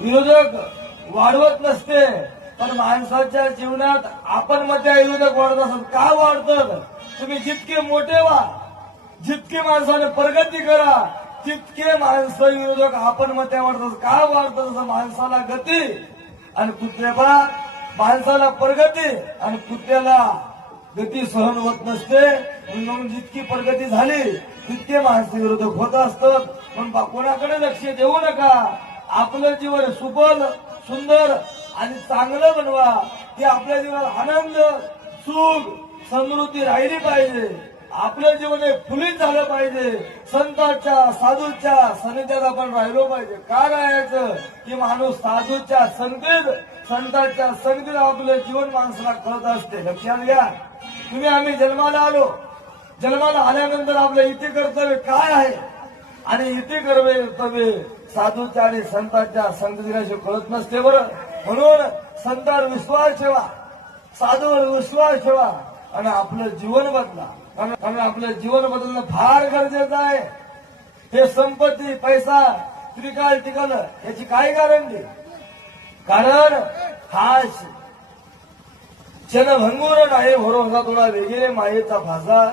विरोधक वाढवत नसते, पण माणसाच्या जीवनात आपण मध्ये विरोधक वाढत असत. का वाढतात? तुम्ही जितके मोठे व्हा, जितके माणसाने प्रगती करा, तितके माणसं विरोधक आपण मध्ये वाढतात. का वाढतात? जसं माणसाला गती आणि कुत्र्याला, माणसाला प्रगती आणि कुत्र्याला गती सहन होत नसते. म्हणून जितकी प्रगती झाली तितके माणसं विरोधक होत असतात. पण कोणाकडे लक्ष देऊ नका. आपलं जीवन सुबल, सुंदर आणि चांगलं बनवा, की आपल्या जीवनात आनंद, सुख, समृद्धी राहिली पाहिजे. आपलं जीवन हे फुलीत झालं पाहिजे. संतांच्या, साधूच्या सानिध्यात आपण राहिलो पाहिजे. का राहायचं? की माणूस साधूच्या संगतीत, संतांच्या संगतीत आपलं जीवन माणसाला कळत असते. लक्षात घ्या. तुम्ही आम्ही जन्माला आलो, जन्माला आल्यानंतर आपलं इथे कर्तव्य काय आहे आणि इथे कर्तव्य साधूच्या आणि संतांच्या संगतीला कळत नसते. बरं, म्हणून संतांवर विश्वास ठेवा, साधूवर विश्वास ठेवा आणि आपलं जीवन बदला. कारण आपलं जीवन बदलणं फार गरजेचं आहे. हे संपत्ती, पैसा त्रिकाळ टिकल याची काय गॅरंटी? कारण हा क्षणभंगूर नाही भरोसा थोडा वेगळे मायेचा भासा.